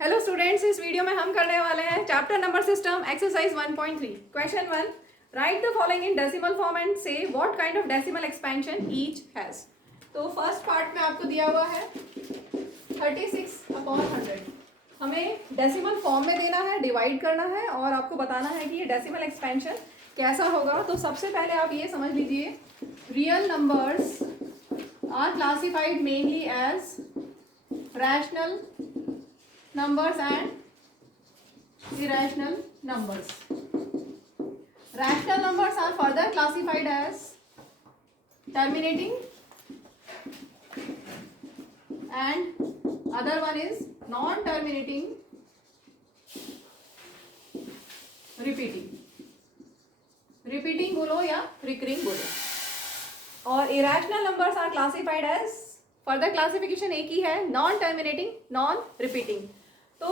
Hello students, इस video में हम करने वाले हैं chapter number system exercise 1.3 question 1। Write the following in decimal form and say what kind of decimal expansion each has. तो first part में आपको दिया हुआ है 36/100। हमें डेसिमल फॉर्म में देना है, डिवाइड करना है और आपको बताना है कि ये डेसिमल एक्सपेंशन कैसा होगा। तो सबसे पहले आप ये समझ लीजिए, real numbers are classified mainly as rational numbers and irrational numbers. Rational numbers are further classified as terminating and other one is non-terminating, repeating बोलो या recurring बोलो। और irrational numbers are classified as, further classification एक ही है, non terminating, non repeating. तो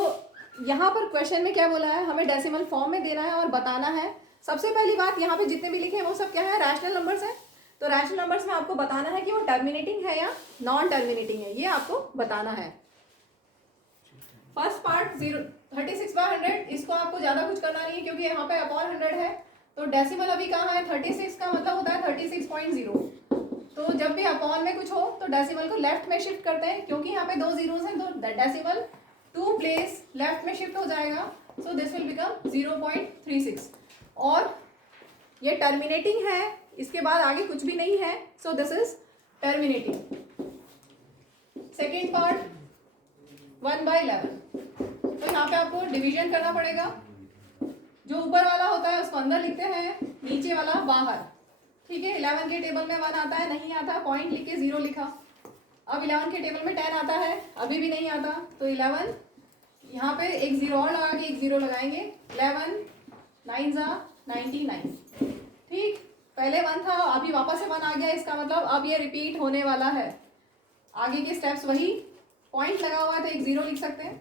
यहाँ पर question में क्या बोला है, हमें डेसिमल फॉर्म में देना है और बताना है। सबसे पहली बात, यहाँ पे जितने भी लिखे हैं वो सब क्या है, रैशनल नंबर्स हैं। तो रैशनल नंबर्स में आपको बताना है कि वो टर्मिनेटिंग है या नॉन टर्मिनेटिंग है, ये आपको बताना है। फर्स्ट पार्ट 36/100, इसको आपको ज़्यादा कुछ करना नहीं है क्योंकि यहाँ पे अपॉन 100 है। तो डेसिमल अभी कहाँ है, 36 का मतलब होता है 36.0। तो जब भी अपॉन में कुछ हो तो डेसिमल को लेफ्ट में शिफ्ट करते हैं, क्योंकि यहाँ पे 2 जीरोस हैं तो डेसिमल 2 प्लेस लेफ्ट में शिफ्ट हो जाएगा। So this will become 0.36। और ये टर्मिनेटिंग है, इसके बाद आगे कुछ भी नहीं है, so this is terminating. Second part 1/11। तो यहाँ पे आपको डिवीजन करना पड़ेगा। जो ऊपर वाला होता है उसको अंदर लिखते हैं, नीचे वाला बाहर। ठीक है, 11 के टेबल में 1 आता है, नहीं आता, पॉइंट लिख के 0 लिखा। अब 11 के टेबल में 10 आता है, अभी भी नहीं आता, तो 11 यहाँ पे एक 0 और लगा के एक 0 लगाएंगे। 11 9 ज़ा 99। ठीक, पहले 1 था, अभी वापस से 1 आ गया, इसका मतलब अब ये रिपीट होने वाला है। आगे के स्टेप्स वही, पॉइंट लगा हुआ है तो एक 0 लिख सकते हैं।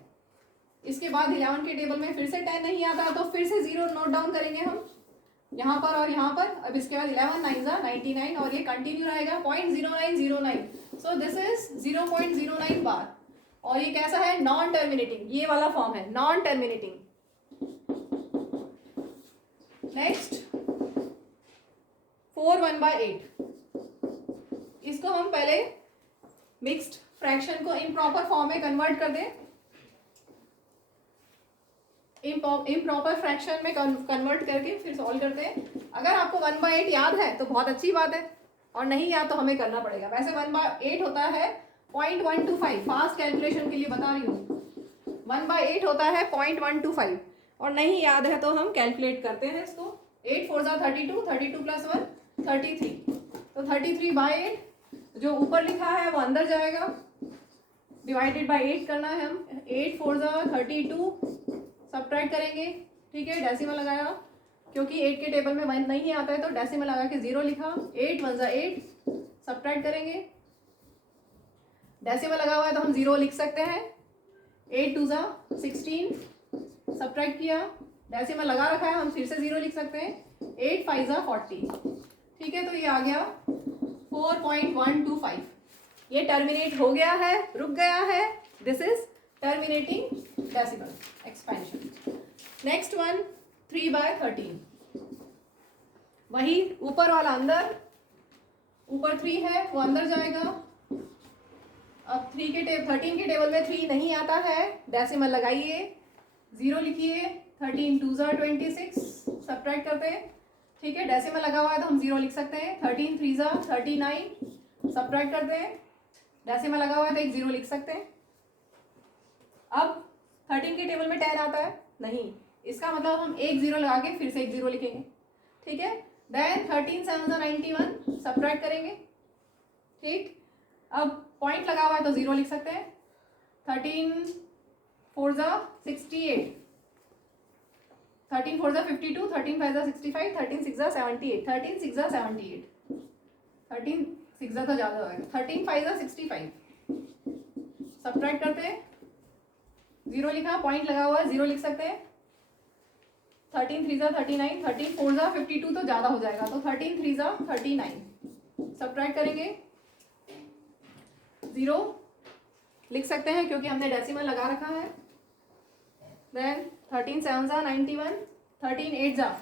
इसके बाद 11 के टेबल में फिर से 10 नहीं आता, तो फिर से 0 नोट डाउन करेंगे हम यहाँ पर और यहाँ पर। अब इसके बाद 11 9 ज़ा 99 और ये कंटिन्यू रहेगा 0.0909। सो दिस इज 0.09 बार। और ये कैसा है, नॉन टर्मिनेटिंग, ये वाला फॉर्म है, नॉन टर्मिनेटिंग। नेक्स्ट 4 1/8। इसको हम पहले मिक्स्ड फ्रैक्शन को इम्प्रॉपर फॉर्म में कन्वर्ट कर दें। इम्प्रॉपर फ्रैक्शन में कन्वर्ट करके फिर सॉल्व करते हैं। अगर आपको 1/8 याद है तो बहुत अच्छी बात है, और नहीं याद तो हमें करना पड़ेगा। वैसे 1/8 होता है 0.125, फास्ट कैलकुलेशन के लिए बता रही हूँ। 1/8 होता है 0.125, और नहीं याद है तो हम कैलकुलेट करते हैं इसको। 8 4 ज़ा 32, 32 + 1 33। तो 33/8 जो ऊपर लिखा है वो अंदर जाएगा, डिवाइडेड बाई 8 करना है हम। 8 4 ज़ा 32, सब्ट्रैक्ट करेंगे। ठीक है, डेसिमल लगाया, क्योंकि 8 के टेबल में 1 नहीं आता है तो डेसिमल लगा के 0 लिखा। 8 1 ज़ा 8, सब्ट्रैक्ट करेंगे। डेसिमल लगा हुआ है तो हम 0 लिख सकते हैं। 8 2 ज़ा 16, सब्ट्रैक्ट किया। डेसिमल लगा रखा है, हम फिर से 0 लिख सकते हैं। 8 5 ज़ा 40। ठीक है, तो ये आ गया 4.125। ये टर्मिनेट हो गया है, रुक गया है। This is terminating decimal expansion. Next one 3/13। वही ऊपर वाला अंदर, ऊपर 3 है वो अंदर जाएगा। अब 13 के टेबल में 3 नहीं आता है, डेसिमल लगाइए, 0 लिखिए। 13 2 ज़ा 26, सब्ट्रैक्ट करते हैं। ठीक है, डेसिमल लगा हुआ है तो हम 0 लिख सकते हैं। 13 3 ज़ा 39, सब्ट्रैक्ट करते हैं। डेसिमल लगा हुआ है तो एक 0 लिख सकते हैं। अब 13 के टेबल में 10 आता है, नहीं, इसका मतलब हम एक 0 लगा के फिर से एक 0 लिखेंगे। ठीक है, देन 13 7 ज़ा 91, सब्ट्रैक्ट करेंगे। ठीक, अब पॉइंट लगा हुआ है तो 0 लिख सकते हैं। 13 4 ज़ा 68, 13 4 ज़ा 52, 13 5 ज़ा 65, 13 6 ज़ा 78, 13 6 ज़ा 78, 13 6 ज़ा तो ज़्यादा होगा। 13 5 ज़ा 65, सब्ट्रैक्ट करते हैं। 0 लिखा, पॉइंट लगा हुआ है, 0 लिख सकते हैं। 13 3 ज़ा 39, 13 4 ज़ा 52 तो ज़्यादा हो जाएगा, तो 13 3 ज़ा 39, सब्ट्रैक्ट करेंगे। 0 लिख सकते हैं क्योंकि हमने डेसिमल लगा रखा है। देन 13 7 जा 91, 13 8 जा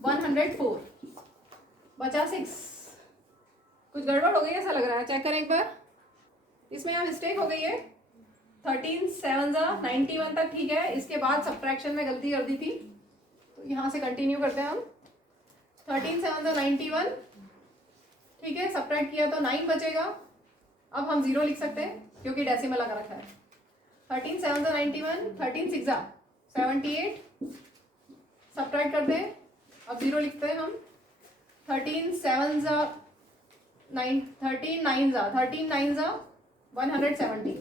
104, बचा 6। कुछ गड़बड़ हो गई ऐसा लग रहा है, चेक करें एक बार। इसमें यहाँ मिस्टेक हो गई है। 13 7 जा 91 तक ठीक है, इसके बाद सब्ट्रैक्शन में गलती कर दी थी, तो यहाँ से कंटिन्यू करते हैं हम। 13 7 जा 91 ठीक है, सब्ट्रैक्ट किया तो 9 बचेगा। अब हम 0 लिख सकते हैं क्योंकि डेसिमल लगा रखा है। 13 7 जा 91, 13 6 जा 78, सब्ट्रैक्ट करते हैं, अब 0 लिखते हैं हम। 13 7 जा 9, 13 9 जा 117,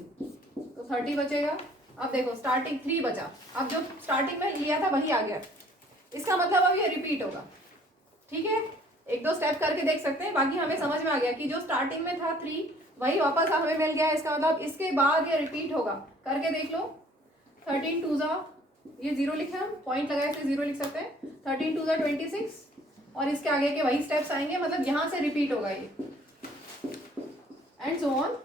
तो 30 बचेगा। अब देखो स्टार्टिंग 3 बचा, अब जो स्टार्टिंग में लिया था वही आ गया, इसका मतलब अब ये रिपीट होगा। ठीक है, एक दो स्टेप करके देख सकते हैं, बाकी हमें समझ में आ गया कि जो स्टार्टिंग में था 3 वही वापस हमें मिल गया, इसका मतलब इसके बाद ये रिपीट होगा। करके देख लो। 13 2 जा, ये 0 लिखा हम, पॉइंट लगाए फिर 0 लिख सकते हैं। 13 2 जा 26, और इसके आगे के वही स्टेप्स आएंगे, मतलब यहाँ से रिपीट होगा ये, एंड सो ऑन।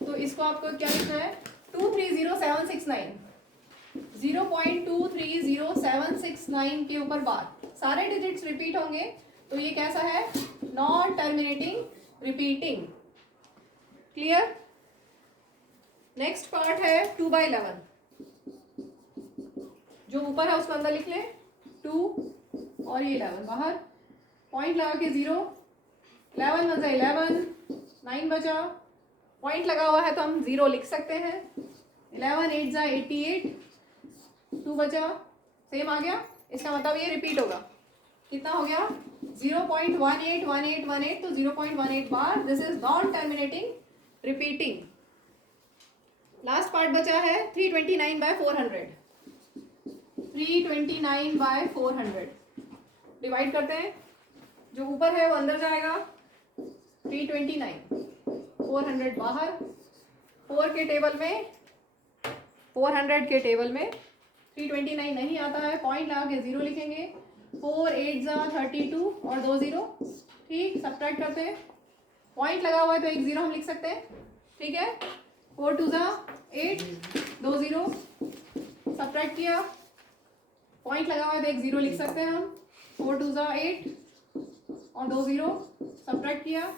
तो इसको आपको क्या लिखना है, 230769, 0.230769 के ऊपर बार, सारे डिजिट्स रिपीट होंगे, तो ये कैसा है, non terminating repeating. Clear. Next part है 2/11, जो ऊपर है उसको अंदर लिख लें, 2 और ये 11 बाहर, पॉइंट लगा के 0, 11 बचा 11, 9 बचा, पॉइंट लगा हुआ है तो हम 0 लिख सकते हैं। 11 8 जा 88, 2 बचा, सेम आ गया, इसका मतलब ये रिपीट होगा। कितना हो गया, 0.181818, तो 0.18 bar, this is non terminating repeating. Last part बचा है 329/400, 329/400 डिवाइड करते हैं, जो ऊपर है वो अंदर जाएगा, 329, 400 बाहर, 400 के टेबल में 329 नहीं आता है, पॉइंट लगा के 0 लिखेंगे। 4 8 जा 32 और 2 0, ठीक, सब्ट्रैक्ट करते हैं, पॉइंट लगा हुआ है तो एक 0 हम लिख सकते हैं, ठीक है। 4 2 जा 8, 2 0, सब्ट्रैक्ट किया, पॉइंट लगा हुआ है तो एक 0 लिख सकते हैं हम। 4 2 जा 8 और 2 0, सब्ट्रैक्ट किया,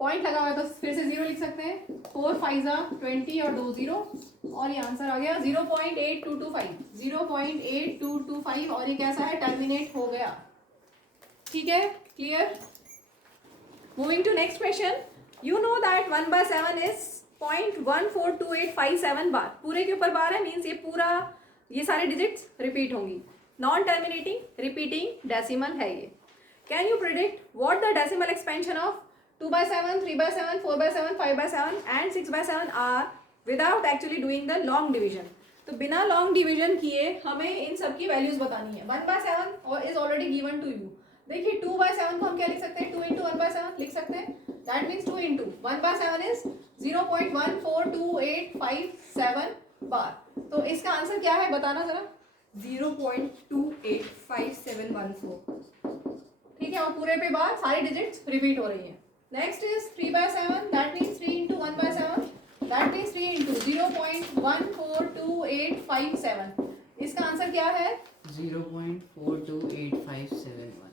पॉइंट लगा हुआ है तो फिर से 0 लिख सकते हैं। 4 5 जा 20 और 2 0, और ये आंसर आ गया 0.8225, 0.8225, और ये कैसा है, टर्मिनेट हो गया। ठीक है, clear. Moving to next question. You know that 1/7 is 0.142857 bar, पूरे के ऊपर बार है, मीन्स ये पूरा, ये सारे डिजिट्स रिपीट होंगी। नॉन टर्मिनेटिंग रिपीटिंग डेसिमल है ये। Can you predict what the decimal expansion of 2/7, 3/7, 4/7, 5/7 and 6/7 are without actually doing the long division। तो बिना लॉन्ग डिवीजन किए हमें इन सब की वैल्यूज बतानी है। 1/7 और is already given to you. देखिए 2/7 को हम क्या लिख सकते हैं, 2 into 1/7 लिख सकते हैं, दैट मीन्स 2 into 1/7 इज 0.142857 बार। तो इसका आंसर क्या है बताना जरा। 0.285714। ठीक है, और पूरे पे बार सारी डिजिट्स रिपीट हो रही है। Next is 3/7, that means 3 into 1/7, that means 3 into 0.142857। इसका आंसर क्या है, 0.428571।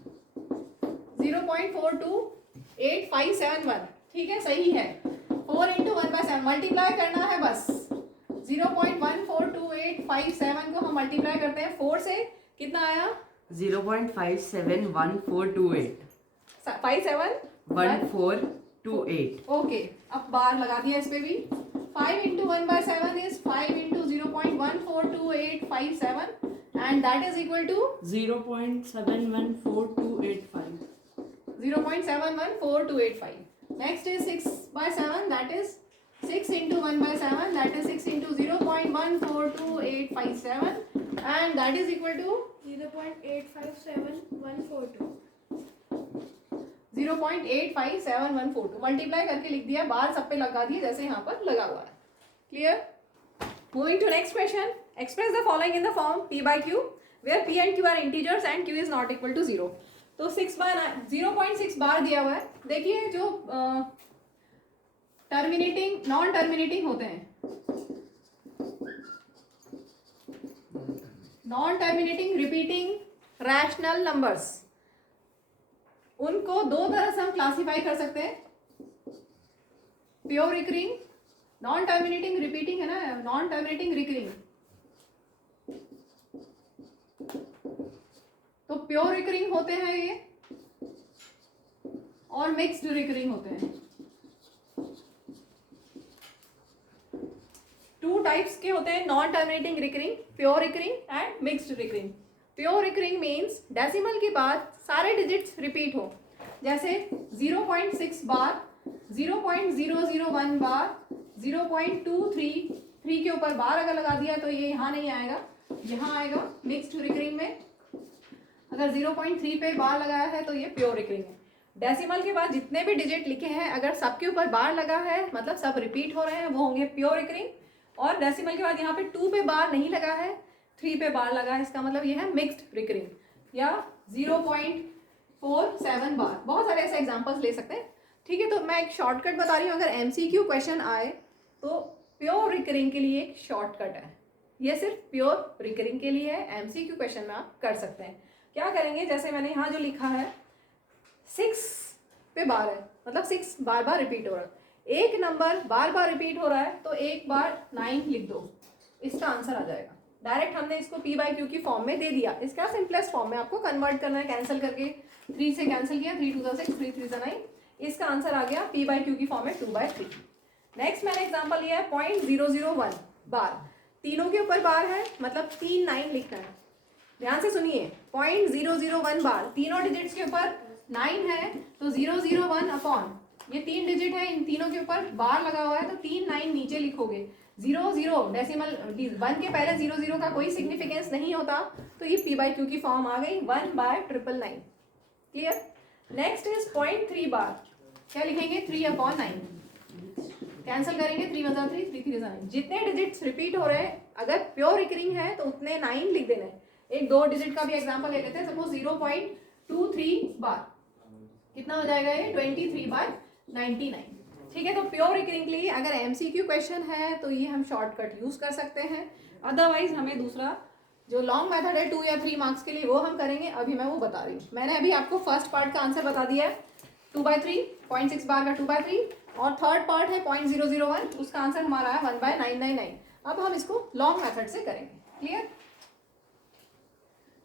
0.428571, ठीक है, सही है। 4 into 1/7 मल्टीप्लाई करना है बस। 0.142857 को हम मल्टीप्लाई करते हैं 4 से, कितना आया, 0.571428। 571428। ओके, अब बार लगा दिया इस पे भी। 5 into 1/7 is 5 into 0.142857 and that is equal to 0.714285। 0.714285. Next is 6/7, that is 6 into 1/7, that is 6 into 0.142857 and that is equal to 0.857142। 0.857142 multiply करके लिख दिया, बार सब पे लगा दिए जैसे यहाँ पर लगा हुआ है। Clear. Moving to next question. Express the following in the form p/q where p and q are integers and q is not equal to 0। तो 0.6 बार दिया हुआ है। देखिए जो टर्मिनेटिंग नॉन टर्मिनेटिंग होते हैं, non terminating repeating rational numbers, उनको दो तरह से हम क्लासिफाई कर सकते हैं, pure recurring, non terminating repeating है ना, नॉन टर्मिनेटिंग रिकरिंग। तो प्योर रिकरिंग होते हैं ये और मिक्स्ड रिकरिंग होते हैं। टू टाइप्स के होते हैं non terminating recurring, pure recurring and mixed recurring. Pure recurring means decimal के बाद सारे डिजिट्स रिपीट हो, जैसे 0.6 बार, 0.001 बार, 0.23, 3 के ऊपर बार अगर लगा दिया तो ये यहाँ नहीं आएगा, यहाँ आएगा। मिक्स्ड रिकरिंग में अगर 0.3 पे बार लगाया है तो ये प्योर रिकरिंग है। डेसिमल के बाद जितने भी डिजिट लिखे हैं अगर सबके ऊपर बार लगा है मतलब सब रिपीट हो रहे हैं, वो होंगे प्योर रिकरिंग। और डेसिमल के बाद यहाँ पे 2 पे बार नहीं लगा है, 3 पे बार लगा है, इसका मतलब ये है मिक्स्ड रिकरिंग। या 0.47 बार, बहुत सारे ऐसे एग्जांपल्स ले सकते हैं। ठीक है, तो मैं एक शॉर्टकट बता रही हूँ, अगर MCQ क्वेश्चन आए तो प्योर रिकरिंग के लिए एक शॉर्टकट है, ये सिर्फ प्योर रिकरिंग के लिए है। MCQ क्वेश्चन में आप कर सकते हैं। क्या करेंगे, जैसे मैंने यहाँ जो लिखा है 6 पे बार है, मतलब 6 बार बार रिपीट हो रहा है, एक नंबर बार बार रिपीट हो रहा है तो एक बार 9 लिख दो, इसका आंसर आ जाएगा। डायरेक्ट हमने इसको P/Q की फॉर्म में दे दिया, इसका सिंपलेस्ट फॉर्म में आपको कन्वर्ट करना है, कैंसिल करके 3 से कैंसिल किया, 3 2 6, 3 3 9, इसका आंसर आ गया P/Q की फॉर्म में 2/3। नेक्स्ट मैंने एग्जाम्पल लिया है 0.001 बार, तीनों के ऊपर बार है मतलब 3 9 लिखना है। ध्यान से सुनिए, 0.001 बार, तीनों डिजिट्स के ऊपर 9 है तो 001 अपॉन ये 3 डिजिट है, इन तीनों के ऊपर बार लगा हुआ है तो 3 9 नीचे लिखोगे। 0 डेसिमल 1 के पहले 0 का कोई सिग्निफिकेंस नहीं होता, तो ये P/Q की फॉर्म आ गई 1/999। क्लियर। नेक्स्ट इज 0.3 बार, क्या लिखेंगे 3/9, कैंसिल करेंगे 3 1 3 3 3 9, जितने डिजिट्स रिपीट हो रहे हैं अगर प्योर रिकरिंग है तो उतने 9 लिख देना है। एक 2 डिजिट का भी एग्जांपल ले लेते हैं, सपोज 0.23 बार, कितना हो जाएगा ये 23/99। ठीक है, तो प्योर रिकरिंग के लिए अगर MCQ क्वेश्चन है तो ये हम शॉर्टकट यूज कर सकते हैं, अदरवाइज हमें दूसरा जो लॉन्ग मेथड है 2 या 3 मार्क्स के लिए वो हम करेंगे, अभी मैं वो बता रही हूँ। मैंने अभी आपको फर्स्ट पार्ट का आंसर बता दिया है 2/3, 0.6 बार का 2/3, और थर्ड पार्ट है 0.001, उसका आंसर हमारा है 1/999। अब हम इसको लॉन्ग मेथड से करेंगे। क्लियर।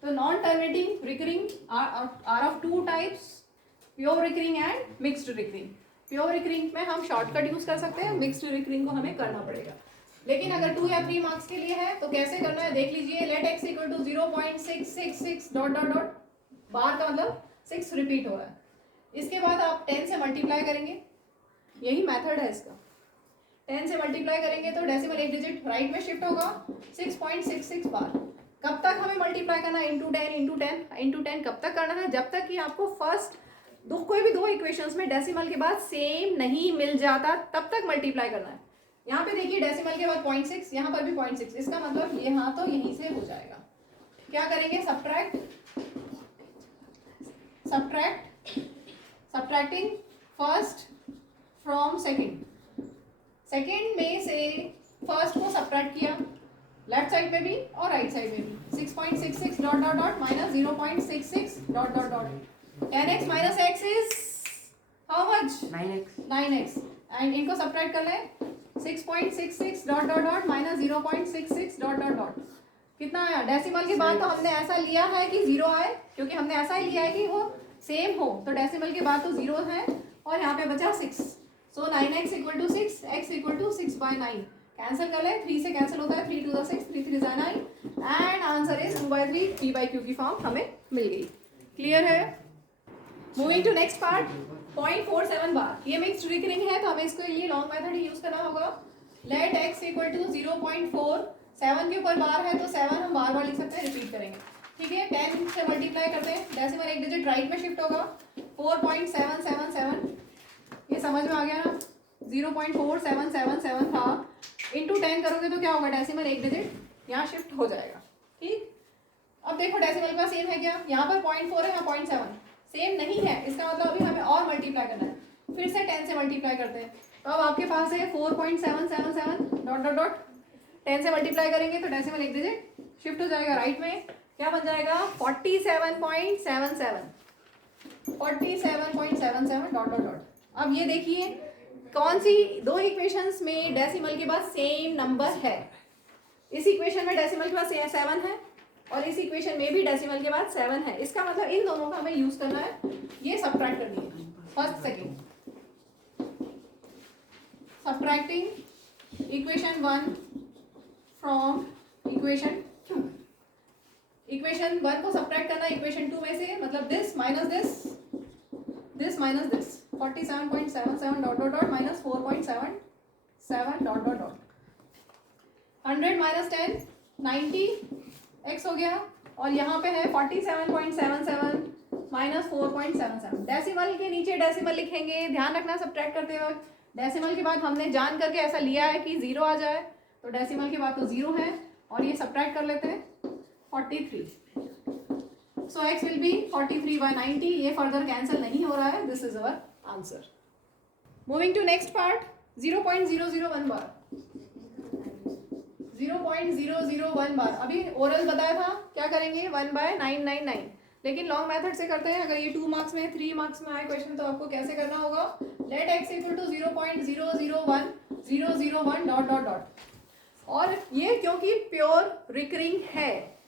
तो non terminating recurring are of 2 types, pure recurring and mixed recurring. Pure recurring में हम शॉर्टकट यूज कर सकते हैं, मिक्स्ड रिकरिंग को हमें करना पड़ेगा। लेकिन अगर 2 या 3 मार्क्स के लिए है तो कैसे करना है देख लीजिए। Let x equal to 0.666 dot dot dot, bar का मतलब 6 रिपीट हो रहा है, इसके बाद आप 10 से मल्टीप्लाई करेंगे, यही मेथड है इसका। 10 से मल्टीप्लाई करेंगे तो डेसिमल एक डिजिट राइट में शिफ्ट होगा, 6.66 बार। कब तक हमें मल्टीप्लाई करना है, इंटू 10 इंटू 10 इंटू 10, कब तक करना है, जब तक कि आपको फर्स्ट कोई भी 2 इक्वेशंस में डेसिमल के बाद सेम नहीं मिल जाता, तब तक मल्टीप्लाई करना है। यहाँ पे देखिए डेसिमल के बाद 0.6, यहाँ पर भी 0.6, इसका मतलब यहाँ तो यहीं से हो जाएगा। क्या करेंगे, subtracting first from second, second में से फर्स्ट को सब्ट्रैक्ट किया, लेफ्ट साइड में भी और राइट साइड में भी, 6.66 dot dot dot minus 0.66 dot dot dot, 10x minus x is how much 9x, and इनको सब्ट्रैक्ट कर लें, 6.66 dot dot dot minus 0.66 dot dot dot, कितना आया। डेसिमल के बाद तो हमने ऐसा लिया है कि 0 आए, क्योंकि हमने ऐसा ही लिया है कि वो सेम हो, तो डेसिमल के बाद तो 0 है और यहाँ पे बचा 6, so 9x equal to 6, x equal to 6/9, cancel कर ले, 3 से कैंसिल होता है, 3 2 6, 3 3 9, एंड आंसर इज 2/3। P/Q की फॉर्म हमें मिल गई। क्लियर है। मूविंग टू नेक्स्ट पार्ट, 0.47 बार, ये मिक्स्ड रिकरिंग है तो हमें इसके लिए लॉन्ग मेथड ही यूज करना होगा। लेट x इक्वल टू 0.4, 7 के ऊपर बार है तो 7 हम बार बार लिख सकते हैं, रिपीट करेंगे। ठीक है, 10 से मल्टीप्लाई करते हैं, डेसिमल एक डिजिट राइट में शिफ्ट होगा, 4.777, ये समझ में आ गया ना, 0.4777 था, इंटू 10 करोगे तो क्या होगा, डेसिमल एक डिजिट यहाँ शिफ्ट हो जाएगा। ठीक, अब देखो डेसिमल का सेम है क्या, यहाँ पर 0.4 है, यहाँ 0.7, सेम नहीं है, इसका मतलब अभी हमें और मल्टीप्लाई करना है, फिर से 10 से मल्टीप्लाई करते हैं, तो अब आपके पास है 4.777 डॉट डॉट डॉट, 10 से मल्टीप्लाई करेंगे तो डेसिमल एक डिजिट शिफ्ट हो जाएगा राइट में, क्या बन जाएगा 47.77 47.77 डॉट डॉट डॉट। अब ये देखिए कौन सी दो इक्वेशंस में डेसिमल के बाद सेम नंबर है। इस इक्वेशन में डेसिमल के बाद 7 है और इस इक्वेशन में भी डेसिमल के बाद 7 है। इसका मतलब इन दोनों का हमें यूज करना है, ये सब्ट्रैक्ट करनी है first second. Subtracting equation 1 from equation 2। Equation 1 को सब्ट्रैक्ट करना इक्वेशन 2 में से, मतलब this minus this minus this 47.77 dot dot dot minus 4.77 dot dot dot. 100 minus 10 90 x हो गया और यहाँ पे है 47.77 माइनस 4.77। डेसिमल के नीचे डेसिमल लिखेंगे, ध्यान रखना सब्ट्रैक्ट करते वक्त डेसिमल के बाद हमने जान करके ऐसा लिया है कि 0 आ जाए, तो डेसिमल के बाद तो 0 है और ये सब्ट्रैक्ट कर लेते हैं 43। So x will be 43/90। ये फर्दर कैंसिल नहीं हो रहा है, this is our answer. Moving to next part 0.001 bar. 0.001 bar अभी ओरल बताया था, क्या करेंगे 1/999, लेकिन लॉन्ग मेथड से करते हैं। अगर ये 2 मार्क्स में 3 मार्क्स में आए क्वेश्चन तो आपको कैसे करना होगा, let x equal to 0.001 dot dot dot. और ये क्योंकि प्योर रिकरिंग है,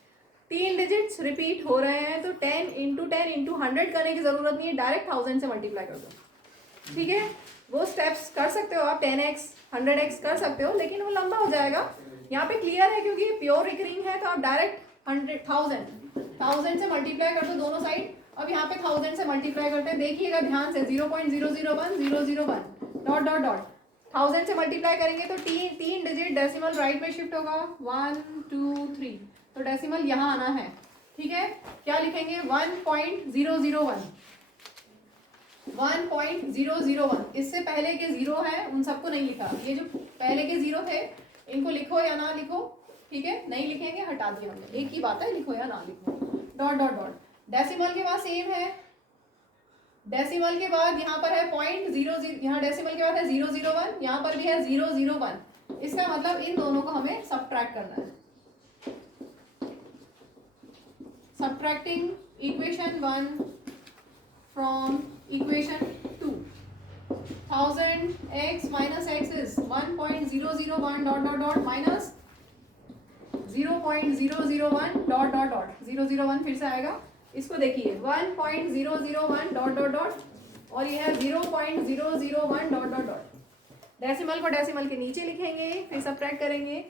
3 डिजिट्स रिपीट हो रहे हैं, तो 10 × 10 × 100 करने की जरूरत नहीं है, डायरेक्ट 1000 से मल्टीप्लाई कर दो। ठीक है, वो स्टेप्स कर सकते हो आप, 10x 100x कर सकते हो, लेकिन वो लंबा हो जाएगा। यहाँ पे क्लियर है क्योंकि प्योर रिकरिंग है, तो आप डायरेक्ट 1000 से मल्टीप्लाई कर दो दोनों साइड। अब यहाँ पे 1000 से मल्टीप्लाई करते हैं, देखिएगा ध्यान से 0.001 डॉट डॉट डॉट। 1000 से मल्टीप्लाई करेंगे तो 3 डिजिट डेसिमल राइट में शिफ्ट होगा 1 2 3, तो डेसिमल यहाँ आना है। ठीक है, क्या लिखेंगे 1.001। इससे पहले के 0 है उन सबको नहीं लिखा, ये जो पहले के 0 थे इनको लिखो या ना लिखो। ठीक है, नहीं लिखेंगे, हटा दिया हमने, एक ही बात है, लिखो या ना लिखो डॉट डॉट डॉट। डेसिमल के बाद सेम है, डेसिमल के बाद यहाँ पर है 0.00, यहाँ डेसिमल के बाद है 001, यहाँ पर भी है 001। इसका मतलब इन दोनों को हमें सब्ट्रैक्ट करना है। Subtracting equation 1 from equation 2। 1000x minus x is 1.001 dot dot dot minus 0.001 dot dot dot. 001 फिर से आएगा, इसको देखिए 1.001 डॉट डॉट डॉट और ये है 0.001 डॉट डॉट डॉट। डेसिमल को डेसिमल के नीचे लिखेंगे, फिर सब्ट्रैक्ट करेंगे।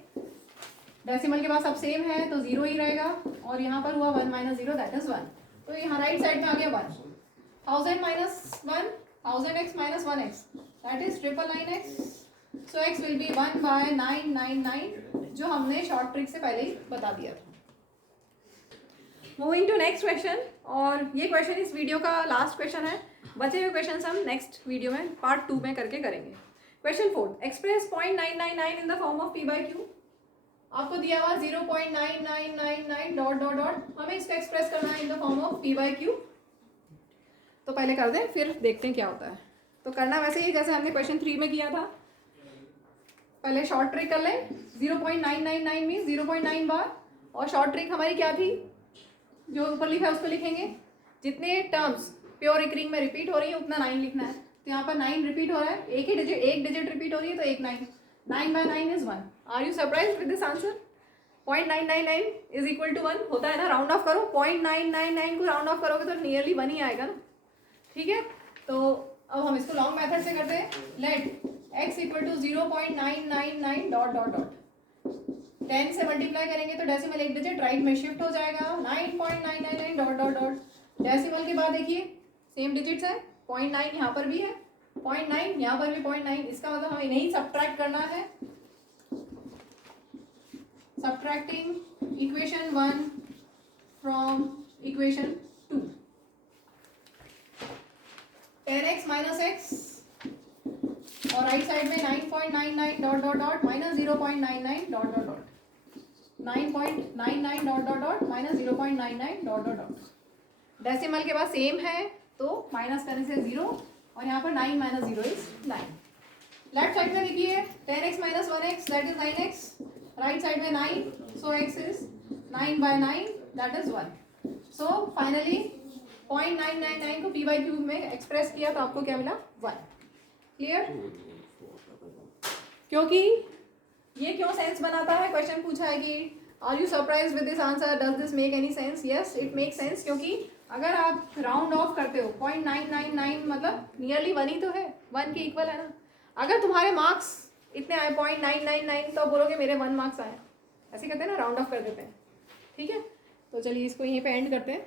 डेसिमल के पास सब सेम है तो 0 ही रहेगा और यहाँ पर हुआ 1 - 0 दैट इज 1, तो यहाँ राइट साइड में आ गया 1। 1000 - 1 1000x - 1x that is 999x। So x will B 1/999, जो हमने शॉर्ट ट्रिक से पहले ही बता दिया था। मूविंग टू नेक्स्ट क्वेश्चन, और ये क्वेश्चन इस वीडियो का लास्ट क्वेश्चन है। बचे हुए क्वेश्चन हम नेक्स्ट वीडियो में पार्ट 2 में करके करेंगे। Question 4, express 0.999 in the form of p/q। आपको दिया हुआ 0.9999 डॉट डॉट डॉट, हमें इसका एक्सप्रेस करना है इन द फॉर्म ऑफ p/q। तो पहले कर दें फिर देखते हैं क्या होता है। तो करना वैसे ही जैसे हमने क्वेश्चन 3 में किया था, पहले शॉर्ट ट्रिक कर लें। 0.999 मीन्स 0.9 बार, और शॉर्ट ट्रिक हमारी क्या थी, जो ऊपर लिखा है उसको लिखेंगे। जितने टर्म्स प्योर रिकरिंग में रिपीट हो रही है उतना 9 लिखना है। तो यहाँ पर 9 रिपीट हो रहा है, एक डिजिट रिपीट हो रही है तो एक 9 9/9 is 1। Are you surprise with this answer? 0.999 is equal to 1 होता है ना, राउंड ऑफ करो, 0.999 को राउंड ऑफ करोगे तो नियरली 1 ही आएगा ना। ठीक है, तो अब हम इसको लॉन्ग मेथड से करते हैं। Let x equal to 0.999 dot dot dot. 10 से मल्टीप्लाई करेंगे तो डेसिमल एक डिजिट राइट में शिफ्ट हो जाएगा 9.999 डॉट डॉट डॉट। डेसिमल के बाद देखिए सेम डिजिट्स है, 0.9 यहाँ पर भी है, 0.9 यहाँ पर भी 0.9। इसका मतलब हमें नहीं सब्ट्रैक्ट करना है। Subtracting equation 1 from equation 2। 10x minus x और राइट साइड में 9.99 dot dot dot minus 0.99 dot dot dot. 9.99 dot dot dot minus 0.99 dot dot dot. Decimal के बाद सेम है तो माइनस करने से 0, और यहाँ पर 9 - 0 इज 9। लेफ्ट साइड में लिखिए 10x - 1x that is 9x। Right side में 9, सो x is 9 by 9 that is 1. So finally 0.999 को p by क्यूब में एक्सप्रेस किया तो आपको क्या मिला 1. क्लियर? क्योंकि ये क्यों सेंस बनाता है, क्वेश्चन पूछा है कि are you surprise with this answer, does this make any sense? Yes it make sense, क्योंकि अगर आप राउंड ऑफ करते हो 0.999 मतलब नियरली 1 ही तो है, 1 के इक्वल है ना. अगर तुम्हारे मार्क्स इतने आए 0.999 तो बोलोगे मेरे 1 मार्क्स आए. ऐसे करते हैं ना, राउंड ऑफ कर देते हैं. ठीक है, तो चलिए इसको यहीं पे एंड करते हैं.